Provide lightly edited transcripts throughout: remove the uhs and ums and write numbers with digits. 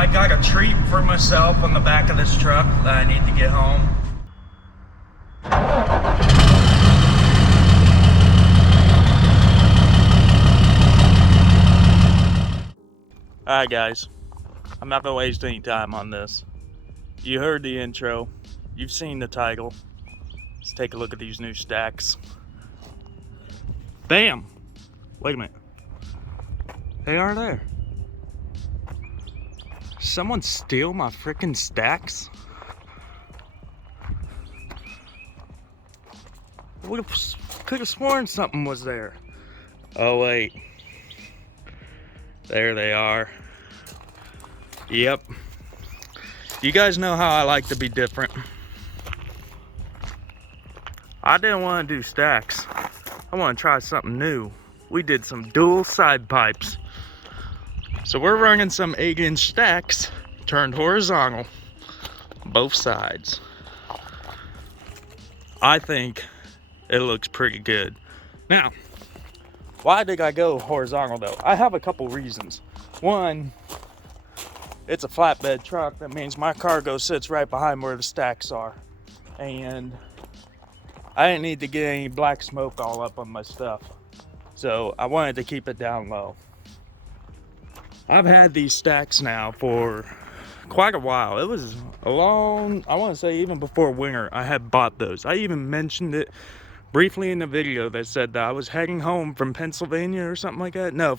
I got a treat for myself on the back of this truck that I need to get home. Alright guys, I'm not gonna waste any time on this. You heard the intro, you've seen the title. Let's take a look at these new stacks. Bam! Wait a minute. They are there. Someone steal my freaking stacks? Could have sworn something was there. Oh wait. There they are. Yep. You guys know how I like to be different. I didn't want to do stacks. I want to try something new. We did some dual side pipes. So we're running some 8-inch stacks turned horizontal, both sides. I think it looks pretty good. Now, why did I go horizontal though? I have a couple reasons. One, it's a flatbed truck. That means my cargo sits right behind where the stacks are. And I didn't need to get any black smoke all up on my stuff. So I wanted to keep it down low. I've had these stacks now for quite a while. It was a long, I want to say even before winter, I had bought those. I even mentioned it briefly in the video that said that I was heading home from Pennsylvania or something like that. No,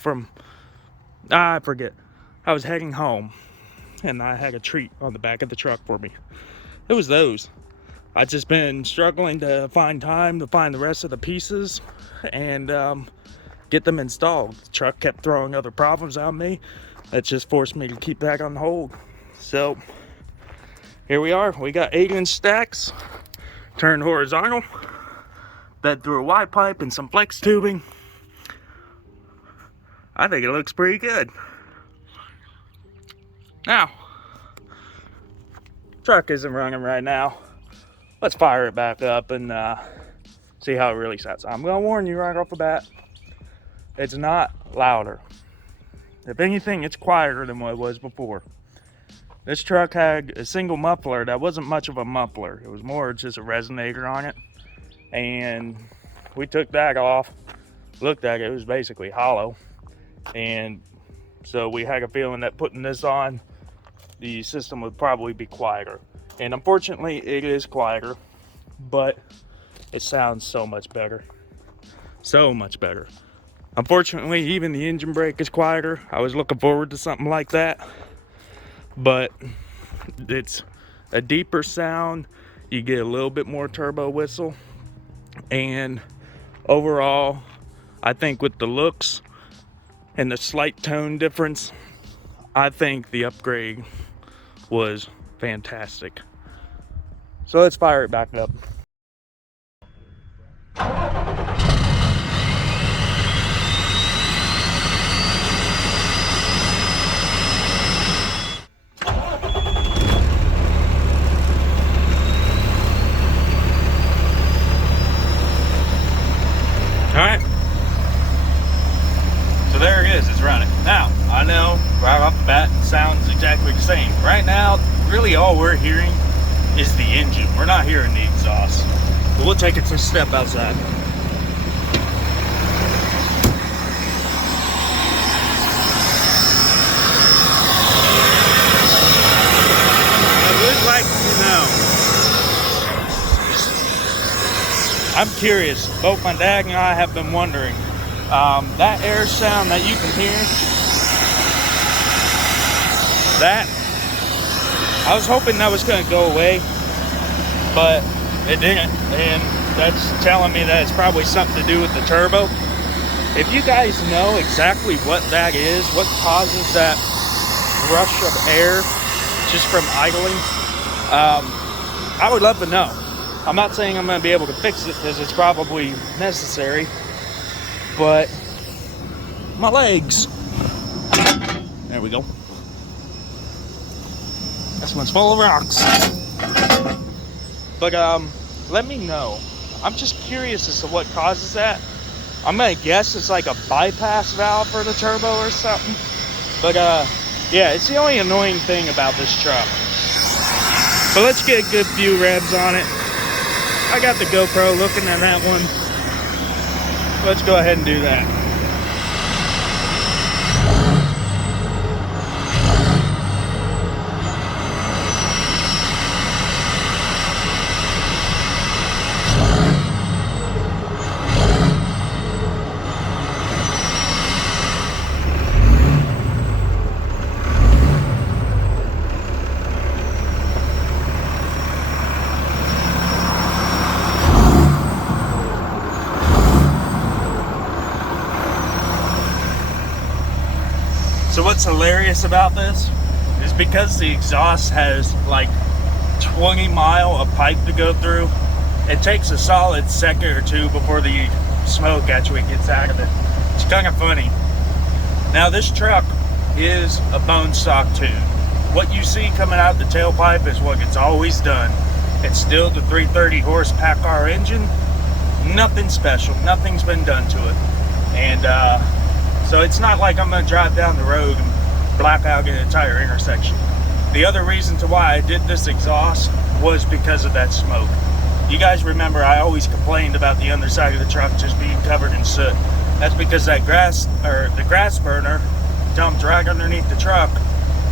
I forget. I was heading home and I had a treat on the back of the truck for me. It was those. I've just been struggling to find time to find the rest of the pieces and get them installed. The truck kept throwing other problems on me. That just forced me to keep back on hold. So here we are. We got 8-inch stacks turned horizontal, bed through a Y pipe and some flex tubing. I think it looks pretty good. Now, truck isn't running right now. Let's fire it back up and see how it really sounds. I'm gonna warn you right off the bat, it's not louder. If anything, it's quieter than what it was before. This truck had a single muffler that wasn't much of a muffler. It was more just a resonator on it. And we took that off, looked at it, it was basically hollow. And so we had a feeling that putting this on, the system would probably be quieter. And unfortunately, it is quieter, but it sounds so much better. So much better. Unfortunately, even the engine brake is quieter. I was looking forward to something like that, but it's a deeper sound. You get a little bit more turbo whistle, and overall, I think with the looks and the slight tone difference, I think the upgrade was fantastic. So let's fire it back up. Alright, so there it is, it's running. Now, I know right off the bat it sounds exactly the same. Right now, really all we're hearing is the engine. We're not hearing the exhaust. But we'll take it a step outside. I would like to know, I'm curious, both my dad and I have been wondering, that air sound that you can hear, that, I was hoping that was going to go away, but it didn't, and that's telling me that it's probably something to do with the turbo. If you guys know exactly what that is, what causes that rush of air just from idling, I would love to know. I'm not saying I'm going to be able to fix it because it's probably necessary, but my legs. There we go. This one's full of rocks. But let me know. I'm just curious as to what causes that. I'm gonna guess it's like a bypass valve for the turbo or something. But Yeah, it's the only annoying thing about this truck. But let's get a good few revs on it. I got the GoPro looking at that one. Let's go ahead and do that. So what's hilarious about this is because the exhaust has like 20 mile of pipe to go through, it takes a solid second or two before the smoke actually gets out of it. It's kind of funny. Now this truck is a bone stock tube. What you see coming out the tailpipe is what it's always done. It's still the 330 horse PACCAR engine. Nothing special, nothing's been done to it. And so it's not like I'm gonna drive down the road and black out an entire intersection. The other reason to why I did this exhaust was because of that smoke. You guys remember I always complained about the underside of the truck just being covered in soot. That's because that the grass burner dumped right underneath the truck.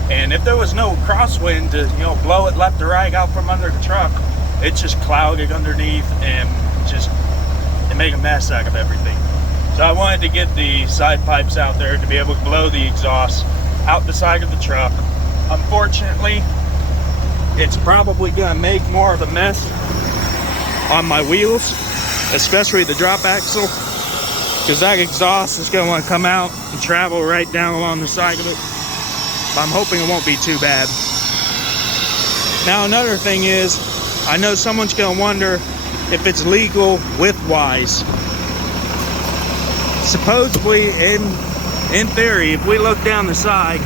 And if there was no crosswind to, blow it left or right out from under the truck, it just clouded underneath and it made a mess out of everything. So I wanted to get the side pipes out there to be able to blow the exhaust out the side of the truck. Unfortunately, it's probably going to make more of a mess on my wheels, especially the drop axle, because that exhaust is going to want to come out and travel right down along the side of it. But I'm hoping it won't be too bad. Now another thing is, I know someone's going to wonder if it's legal width-wise. Supposedly, in theory, if we look down the side,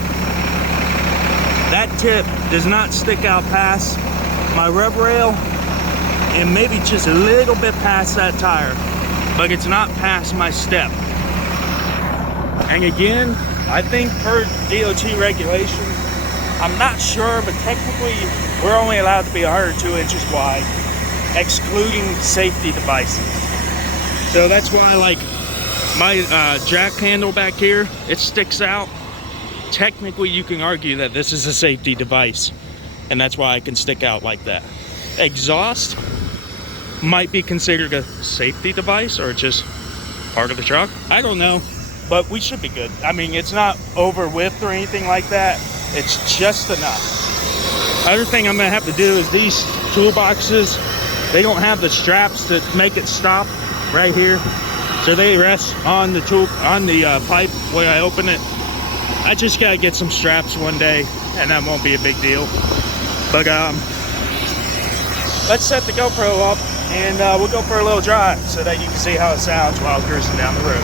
that tip does not stick out past my rub rail and maybe just a little bit past that tire, but it's not past my step. And again, I think per DOT regulation, I'm not sure, but technically we're only allowed to be 102 inches wide, excluding safety devices. So that's why, like, my jack handle back here, it sticks out. Technically, you can argue that this is a safety device, and that's why I can stick out like that. Exhaust might be considered a safety device or just part of the truck. I don't know, but we should be good. I mean, it's not over width or anything like that. It's just enough. Other thing I'm gonna have to do is these toolboxes, they don't have the straps to make it stop right here. So they rest on the pipe when I open it. I just gotta get some straps one day, and that won't be a big deal. But let's set the GoPro up, and we'll go for a little drive so that you can see how it sounds while cruising down the road.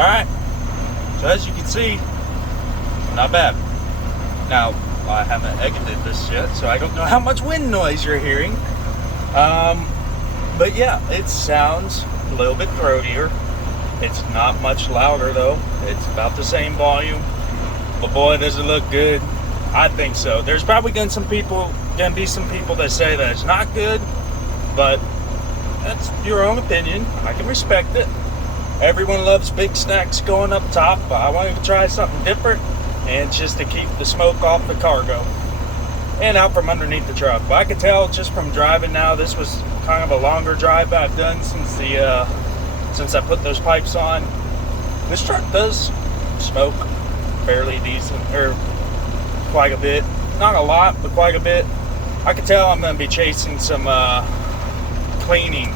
Alright, so as you can see, not bad. Now, I haven't exited this yet, so I don't know how much wind noise you're hearing. But yeah, it sounds a little bit throatier. It's not much louder though. It's about the same volume. But boy, does it look good. I think so. There's probably gonna be some people that say that it's not good, but that's your own opinion. I can respect it. Everyone loves big stacks going up top, but I wanted to try something different, and just to keep the smoke off the cargo and out from underneath the truck. But I could tell just from driving now, this was kind of a longer drive I've done since I put those pipes on. This truck does smoke fairly decent, or quite a bit. Not a lot, but quite a bit. I can tell I'm going to be chasing some cleaning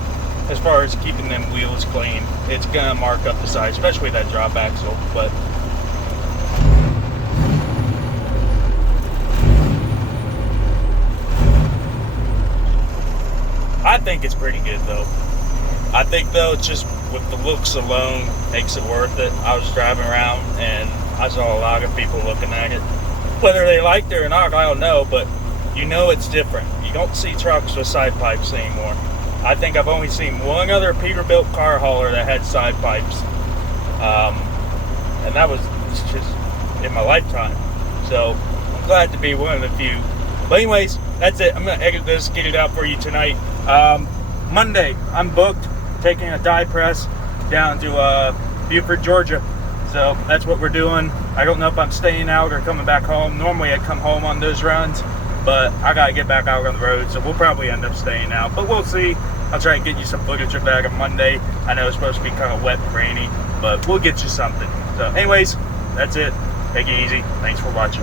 as far as keeping them wheels clean. It's going to mark up the side, especially that drop axle. But I think it's pretty good though. I think though, it's just with the looks alone makes it worth it. I was driving around and I saw a lot of people looking at it. Whether they liked it or not, I don't know, but you know it's different. You don't see trucks with side pipes anymore. I think I've only seen one other Peterbilt car hauler that had side pipes. And that was just in my lifetime. So I'm glad to be one of the few. But anyways, that's it. I'm going to edit this, get it out for you tonight. Monday, I'm booked, taking a die press down to Buford, Georgia. So that's what we're doing. I don't know if I'm staying out or coming back home. Normally I come home on those runs, but I gotta get back out on the road, so we'll probably end up staying out. But we'll see. I'll try and get you some footage of that on Monday. I know it's supposed to be kind of wet and rainy, but we'll get you something. So anyways, that's it. Take it easy. Thanks for watching.